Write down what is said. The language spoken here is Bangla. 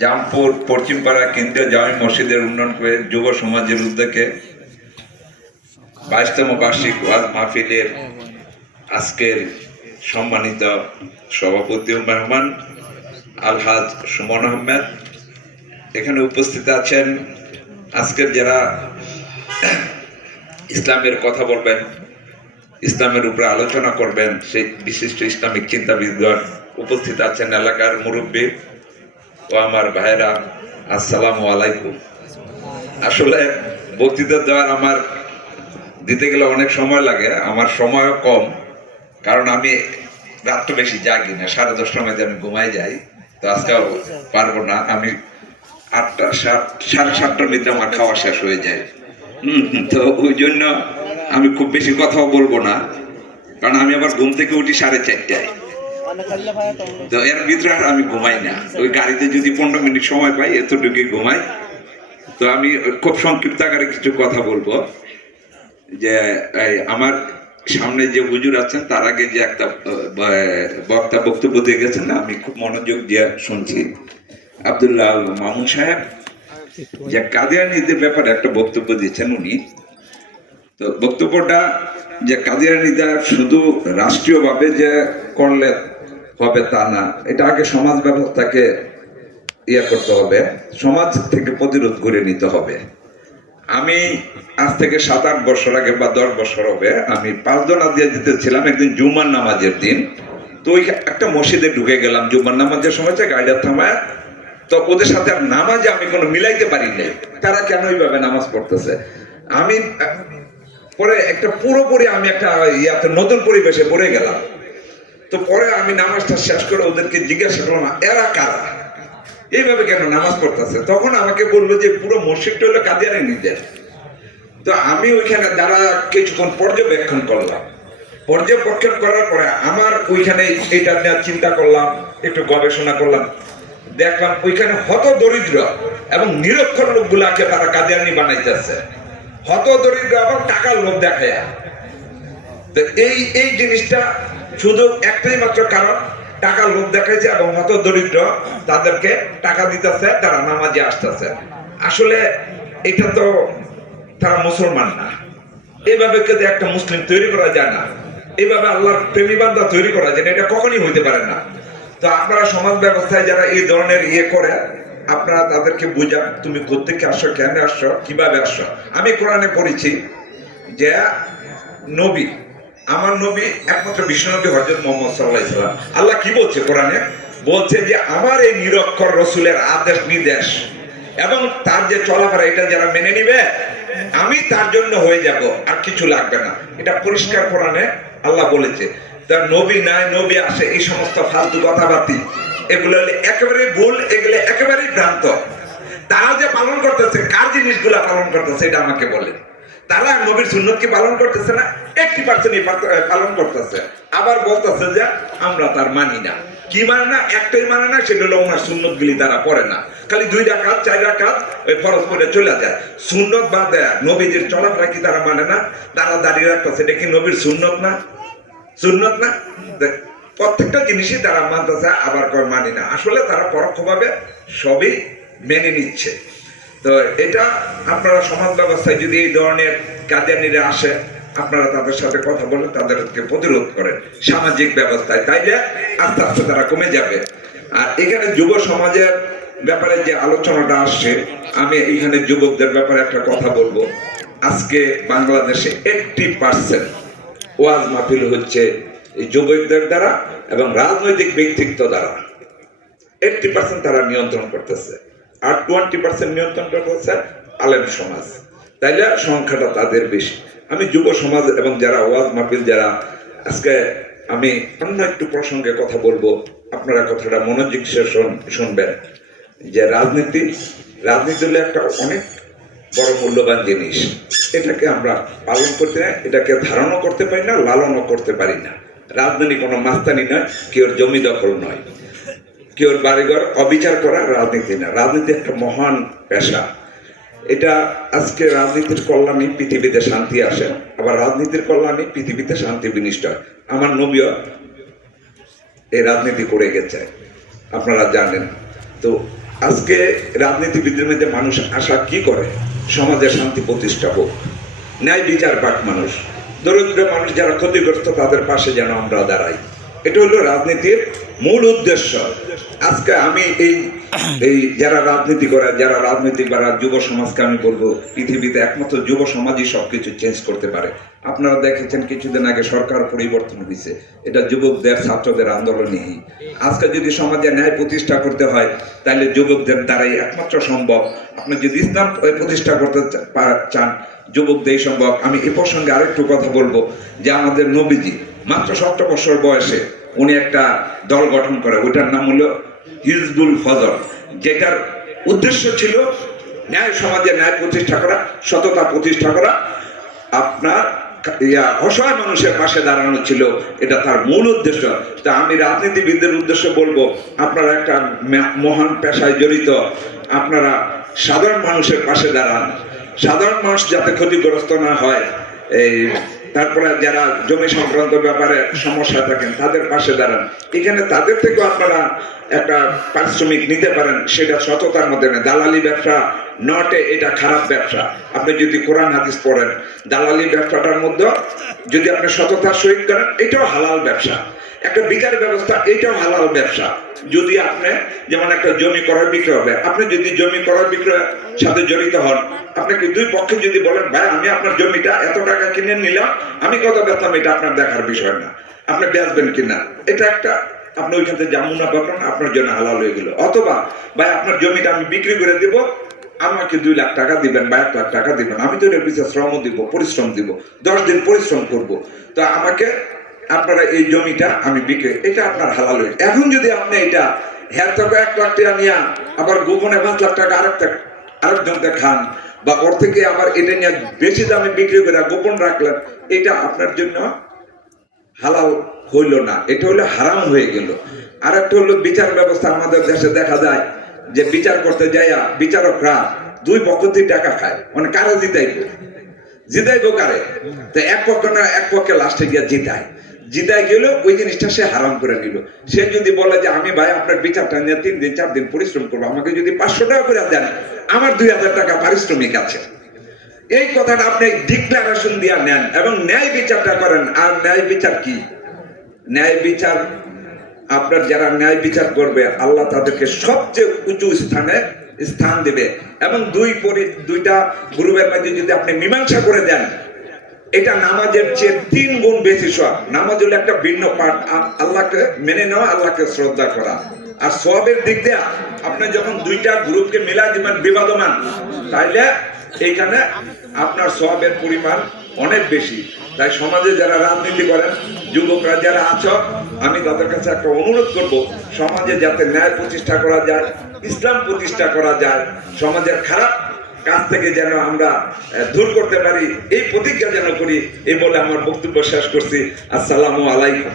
জামপুর পশ্চিমপাড়া কেন্দ্রীয় জামে মসজিদের উন্নয়ন করে যুব সমাজের উদ্যোগে 22তম বার্ষিক ওয়াজ মাহফিলের আজকের সম্মানিত সভাপতি ও মেহমান আলহাজ সুমন আহমেদ, এখানে উপস্থিত আছেন আজকের যারা ইসলামের কথা বলবেন, ইসলামের উপরে আলোচনা করবেন, সেই বিশিষ্ট ইসলামিক চিন্তাবিদগণ উপস্থিত আছেন, এলাকার মুরব্বী ও আমার ভাইরা, আসসালামু আলাইকুম। আসলে বক্তৃতা দেওয়ার আমার দিতে গেলে অনেক সময় লাগে, আমার সময়ও কম, কারণ আমি রাত্র বেশি জাগি না, 10:30টার মধ্যে আমি ঘুমাই যাই। তো আজকেও পারবো না, আমি 8টা 7:30টার মধ্যে আমার খাওয়া শেষ হয়ে যায়। তো ওই জন্য আমি খুব বেশি কথাও বলবো না, কারণ আমি আবার ঘুম থেকে উঠি 4:30টায়। তো এর ভিতরে আর আমি ঘুমাই না, ওই গাড়িতে যদি 15 মিনিট সময় পাই এতটুকুই ঘুমাই। তো আমি খুব সংক্ষিপ্ত আকারে কিছু কথা বলবো। যে আমার সামনে যে হুজুর আছেন তার আগে যে একটা বক্তব্য দিয়ে গেছেন, আমি খুব মনোযোগ দিয়ে শুনছি। আব্দুল্লাহ মামুন সাহেব যে কাদিয়ানীদের ব্যাপারে একটা বক্তব্য দিয়েছেন উনি। তো বক্তব্যটা যে কাদিয়ানীরা শুধু রাষ্ট্রীয়ভাবে যে করলে হবে তা না, এটা আগে সমাজ ব্যবস্থাকে করতে হবে, সমাজ থেকে প্রতিরোধ করে নিতে হবে। আমি আজ থেকে 7-8 বছর আগে বা 10 বছর হবে, আমি 5 জন আদিয়া দিতেছিলাম একদিন জুমার নামাজের দিন। তো ওই একটা মসজিদে ঢুকে গেলাম জুমার নামাজের সময়, গাড়িটা থামায়। তো ওদের সাথে আর নামাজে আমি কোনো মিলাইতে পারি নাই, তারা কেন এইভাবে নামাজ পড়তেছে। আমি পরে একটা পুরোপুরি আমি একটা নতুন পরিবেশে পড়ে গেলাম। তো পরে আমি নামাজটা শেষ করে ওদেরকে জিজ্ঞাসা করলাম, এরা কারা, এইভাবে কেন নামাজ পড়তেছে। তখন আমাকে বললো যে পুরো মসজিদটা হলো কাদিয়ানীদের। তো আমি ওইখানে যারা কিছুক্ষণ পর্যবেক্ষণ করলাম, পর্যবেক্ষণ করার পরে আমার ওইখানে এটা নিয়ে চিন্তা করলাম, একটু গবেষণা করলাম, দেখলাম ওইখানে হত দরিদ্র এবং নিরক্ষর লোকগুলাকে তারা কাদিয়ানী বানাইতেছে, হত দরিদ্র এবং টাকার লোভ দেখায়। তো এই জিনিসটা শুধু একটাই মাত্র কারণ, টাকার লোভ দেখাইছে এবং হত দরিদ্র তাদেরকে টাকা দিতেছে, তারা নামাজে আসতেছে। আসলে এটা তো তারা মুসলমান না, এইভাবে কিন্তু একটা মুসলিম তৈরি করা যায় না, এইভাবে আল্লাহর প্রেমী বান্দা তৈরি করা যায় না, এটা কখনই হইতে পারে না। তো আপনারা সমাজ ব্যবস্থায় যারা এই ধরনের করে, আপনারা তাদেরকে বুঝান, তুমি কোত্থেকে আসছো, কেন আসছো, কিভাবে আসছো। আমি কোরআনে পড়েছি যে নবী, আমার নবী একমাত্র বিশ্বনবী হযরত মুহাম্মদ সাল্লাল্লাহু আলাইহি ওয়াসাল্লাম, আল্লাহ কি বলছে কোরআনে, বলছে যে আমার এই নিরক্ষর রাসূলের আদেশ নির্দেশ এবং তার যে চলাফেরা, এটা যারা মেনে নিবে আমি তার জন্য হয়ে যাব, আর কিছু লাগবে না। এটা পরিষ্কার কোরআনে আল্লাহ বলেছে। তার নবী নাই, নবী আসে, এই সমস্ত ফালতু কথাবার্তা এগুলো একেবারে ভুল, এগুলো একেবারেই ভ্রান্ত। তারা যে পালন করতেছে, কার জিনিসগুলা পালন করতেছে এটা আমাকে বলে। তারা নবীর সুন্নত কি পালন করতেছে না? 80% পালন করতেছে, আবার বলতেছে যে আমরা তার মানি না। কি মানে না? একটাই মানে না, সেটা হলো ওনার সুন্নত গুলি তারা পড়ে না, খালি 2 রাকাত 4 রাকাত ওই ফরজ করে চলে যায়। সুন্নত বাদ দেয়, নবীজির চলাফেরা কি তারা মানে না? তারা দাঁড়িয়ে রাখতেছে, এটা কি নবীর সুন্নত না? সুন্নত না? প্রত্যেকটা জিনিসই তারা মানতেছে, আবার কয় মানি না। আসলে তারা পরোক্ষভাবে সবই মেনে নিচ্ছে। তো এটা আপনারা সমাজ ব্যবস্থায় যদি এই ধরনের কাদিয়ানীরা আসে, আপনারা তাদের সাথে কথা বলে তাদেরকে প্রতিরোধ করেন সামাজিক ব্যবস্থায়, তাইলে আস্তে আস্তে তারা কমে যাবে। আর এখানে যুব সমাজের ব্যাপারে যে আলোচনাটা আসছে, আমি এখানে যুবকদের ব্যাপারে একটা কথা বলবো। আজকে বাংলাদেশে 80% ওয়াজ মাহফিল হচ্ছে এই যুবকদের দ্বারা এবং রাজনৈতিক ব্যক্তিত্ব দ্বারা। 80% তারা নিয়ন্ত্রণ করতেছে, আর 20% নিয়ন্ত্রণ করতেছে আলেম সমাজ। তাইলে সংখ্যাটা তাদের বেশি। আমি যুব সমাজ এবং যারা ওয়াজ মাহফিল যারা, আজকে আমি অন্য একটু প্রসঙ্গে কথা বলবো, আপনারা কথাটা মনোযোগ শুনবেন। যে রাজনীতি হলো একটা অনেক বড় মূল্যবান জিনিস, এটাকে আমরা পালন করতে না, এটাকে ধারণও করতে পারি না, লালনও করতে পারি না। রাজনীতি কোনো মাস্তানি নয়, কেউ জমি দখল নয়, কেউ বাড়িঘর অবিচার করা রাজনীতি না। রাজনীতি একটা মহান পেশা। এটা আজকে রাজনীতির কল্যাণে পৃথিবীতে শান্তি আসে, আবার রাজনীতির কল্যাণে পৃথিবীতে শান্তি বিনষ্ট হয়। আমার নবীও এই রাজনীতি করে গেছে, আপনারা জানেন। তো আজকে রাজনীতিবিদদের মধ্যে মানুষ আশা কি করে? সমাজে শান্তি প্রতিষ্ঠা হোক, ন্যায় বিচার পাক মানুষ, দরিদ্র মানুষ যারা ক্ষতিগ্রস্ত তাদের পাশে যেন আমরা দাঁড়াই। এটা হলো রাজনীতির মূল উদ্দেশ্য। আজকে আমি এই যারা রাজনীতি করে, যারা রাজনৈতিক বা যুব সমাজকে আমি বলবো, পৃথিবীতে একমাত্র যুব সমাজই সবকিছু চেঞ্জ করতে পারে। আপনারা দেখেছেন কিছুদিন আগে সরকার পরিবর্তন হয়েছে, এটা যুবকদের ছাত্রদের আন্দোলনই। আজকে যদি সমাজে ন্যায় প্রতিষ্ঠা করতে হয় তাহলে যুবকদের দ্বারাই একমাত্র সম্ভব। আপনি যদি ইসলাম প্রতিষ্ঠা করতে চান, যুবকদের সম্ভব। আমি এ প্রসঙ্গে আরেকটু কথা বলবো যে আমাদের নবীজি মাত্র 17 বছর বয়সে উনি একটা দল গঠন করে, ওইটার নাম হলো হিজবুল ফজল, যেটার উদ্দেশ্য ছিল ন্যায় সমাজে ন্যায় প্রতিষ্ঠা করা, সততা প্রতিষ্ঠা করা, আপনার অসহায় মানুষের পাশে দাঁড়ানো ছিল, এটা তার মূল উদ্দেশ্য। তা আমি রাজনীতিবিদদের উদ্দেশ্য বলবো, আপনারা একটা মহান পেশায় জড়িত, আপনারা সাধারণ মানুষের পাশে দাঁড়ান, সাধারণ মানুষ যাতে ক্ষতিগ্রস্ত না হয়। এই তারপরে যারা জমি সংক্রান্ত ব্যাপারে সমস্যা থাকেন তাদের পাশে দাঁড়ান। এখানে তাদের থেকেও আপনারা একটা পারিশ্রমিক নিতে পারেন, সেটা সততার মধ্যে নেই। দালালি ব্যবসা নটে, এটা খারাপ ব্যবসা। আপনি যদি কোরআন হাদিস পড়েন, দালালি ব্যবসাটার মধ্যে যদি আপনি সততার সহিত করেন, এটাও হালাল ব্যবসা। একটা বিচার ব্যবস্থা, এটাও হালাল ব্যবসা। যদি আপনি যেমন একটা জমি ক্রয় বিক্রয় হবে, আপনি যদি জমি ক্রয় বিক্রয়ের সাথে জড়িত হন, আপনাকে দুই পক্ষে যদি বলেন ভাই আমি আপনার জমিটা এত টাকা কিনে নিলাম, আমি কত বেচলাম এটা আপনার দেখার বিষয় না, আপনি বেচবেন কিনা, এটা একটা আপনি ওইখান থেকে জামুনা পাবেন, আপনার জন্য হালাল হয়ে গেল। অথবা ভাই আপনার জমিটা আমি বিক্রি করে দিব, আমাকে 2 লাখ টাকা দিবেন বা 1 লাখ টাকা দিবেন, আমি তো এর পিছনে শ্রম দিব, পরিশ্রম দিব, 10 দিন পরিশ্রম করব, তো আমাকে আপনারা এই জমিটা আমি বিক্রি, এটা আপনার হালাল হয়ে। এখন যদি আপনি এটা হ্যাঁ থেকে 1 লাখ টাকা নিয়ে আবার গোপনে 5 লাখ টাকা আরেকজনকে খান, বা ওর থেকে আবার এটা নিয়ে বেশি দামে বিক্রি করে গোপন রাখলেন, এটা আপনার জন্য হালাল হইল না, এটা হলো হারাম হয়ে গেল। আর একটা হলো বিচার ব্যবস্থা। আমাদের দেশে দেখা যায় যে বিচার করতে যাইয়া বিচারকরা 2 পক্ষে টাকা খায়, মানে কারে জিতাইবো কারে, তো এক পক্ষ না এক পক্ষে লাস্টে গিয়ে জিতাই গেল, ওই জিনিসটা সে হারাম করে নিল। সে যদি বলে যে আমি ভাই আপনার বিচারটা নিয়ে 3 দিন 4 দিন পরিশ্রম করবো, আমাকে যদি 500 টাকা করে দেন, আমার 2000 টাকা পারিশ্রমিক আছে, এই কথাটা আপনি ডিক্লারেশন দিয়ে নেন এবং ন্যায় বিচারটা করেন। আর ন্যায় বিচার কি? ন্যায় বিচার আপনার যারা ন্যায় বিচার করবে, আল্লাহ তাদেরকে সবচেয়ে উঁচু স্থান দেবে। এবং দুইটা গ্রুপের মধ্যে যদি আপনি মীমাংসা করে দেন, এটা নামাজের চেয়ে 3 গুণ বেশি সওয়াব। নামাজ হলো একটা ভিন্ন পাঠ, আল্লাহকে মেনে নেওয়া, আল্লাহকে শ্রদ্ধা করা। আর সওয়াবের দিক দিয়ে আপনি যখন 2টা গ্রুপকে মিলাই দিবেন বিবাদমান, তাইলে এইখানে আপনার সওয়াবের পরিমাণ অনেক বেশি। তাই সমাজে যারা রাজনীতি করেন, যুবকরা যারা আছো, আমি তাদের কাছে একটা অনুরোধ করব, সমাজে যাতে ন্যায় প্রতিষ্ঠা করা যায়, ইসলাম প্রতিষ্ঠা করা যায়, সমাজের খারাপ কাজ থেকে যেন আমরা দূর করতে পারি, এই প্রতিজ্ঞা যেন করি। এই বলে আমার বক্তব্য শেষ করছি। আসসালামু আলাইকুম।